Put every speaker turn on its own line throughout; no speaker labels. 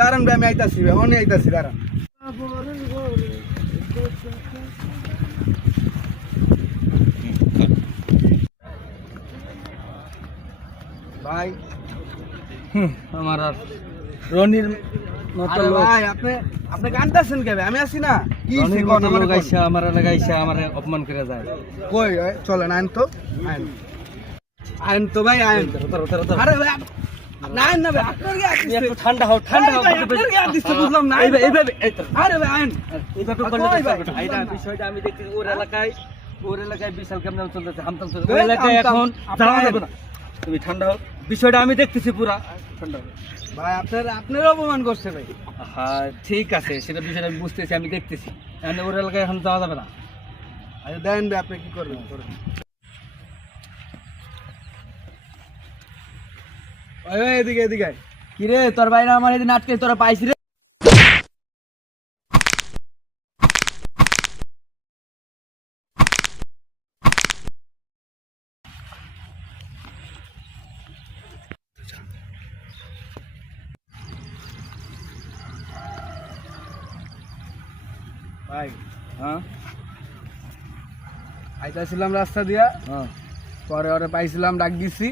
দাঁড়ান ভাই আমি আইতাছি ভাই অনেক আইতাছি দাঁড়ান। ভাই
আমার আর রনির মতো
আরে ভাই আপনি আপনি গানতেছেন কে আমি আছি না। কি কোন আমার
আমার অপমান করে যায়।
কই চলেন আইন তো। আইন আইন তো ভাই আইন। আরে ভাই না না ভাই আপনার কি
তুমি একটু ঠান্ডা হও ঠান্ডা হও
আপনার কি হাত বুঝলাম না
এইভাবে এইভাবে
আরে ভাই আইন
এইভাবে করলে তো
কই ভাই?
চলবে না। এইটা বিষয়টা আমি দেখছি ওর এলাকায় ওর এলাকায় বিশাল কেমন চলতেছে হামতাম চলতেছে। ওর এলাকায় এখন
আপনার
না। তুমি ঠান্ডা হও। বিষয়টা আমি দেখতেছি পুরা। ঠান্ডা হও।
ভাই আপনার আপনার অপমান করছে ভাই।
হ্যাঁ ঠিক আছে সেটা বিষয়টা আমি বুঝতেছি আমি দেখতেছি। ওর এলাকায় এখন যাওয়া যাবে না।
দেন ভাই আপনি কি করবেন? এদিকে এদিকে।
কিরে তোর বাইরে আমার এদিন আটকে তোরা পাইছি রে?
ভাই
হ্যাঁ?
আইতাছিলাম রাস্তা দিয়া।
হ্যাঁ।
পরে ওরে পাইছিলাম ডাক দিছি।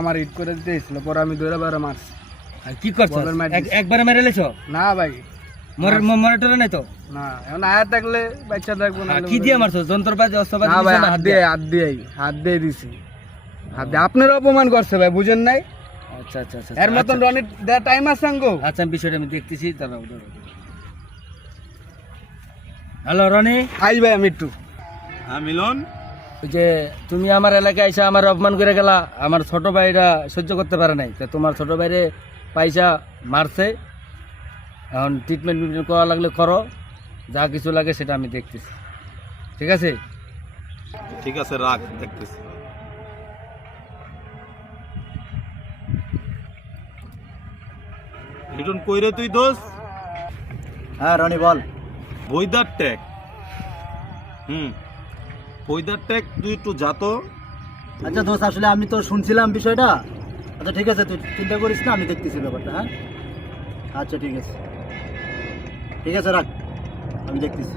আমার হিট করে দিতে এসেছিল পরে আমি দৌড়ে মারছি।
আর কি করছ
বলের মার দিছি।
একবারে মেরে লেছো?
না ভাই।
মরে মরে টরে নাই তো?
না এখন আয়া থাকলে বাচ্চা থাকব না
কি দিয়ে মারছো? যন্ত্রপাতি অস্ত্রপাতি
না ভাই
দিছো না
হাত দিয়ে হাত দিয়ে হাত দিয়ে দিছি। হাত দিয়ে। আপনার অপমান করছে ভাই বুঝেন নাই?
আচ্ছা আচ্ছা আচ্ছা
এর মতন রনির দেওয়ার টাইম আছে আঙ্গো?
আচ্ছা আমি বিষয়টা আমি দেখতেছি দাঁড়াও হ্যালো রনি?
আই ভাই আমি একটু।
হ্যাঁ মিলন?
যে তুমি আমার এলাকায় এসে আমার অপমান করে গেলা আমার ছোট ভাইরা সহ্য করতে পারে নাই। তা তোমার ছোট ভাইরে পয়সা মারছে এখন ট্রিটমেন্ট ট্রিটমেন্ট করা লাগলে করো যা কিছু লাগে সেটা আমি দেখতেছি। ঠিক আছে?
ঠিক আছে রাখ দেখতেছি। লিটন কইরে তুই দোষ
হ্যাঁ রনি বল।
বৈদার ট্যাগ হুম। বৈদার ট্যাগ তুই একটু যাতো
আচ্ছা দোস্ত, আসলে আমি তো শুনছিলাম বিষয়টা। আচ্ছা ঠিক আছে, তুই চিন্তা করিস না, আমি দেখতেছি ব্যাপারটা হ্যাঁ? আচ্ছা ঠিক আছে। ঠিক আছে, রাখ। আমি দেখতেছি।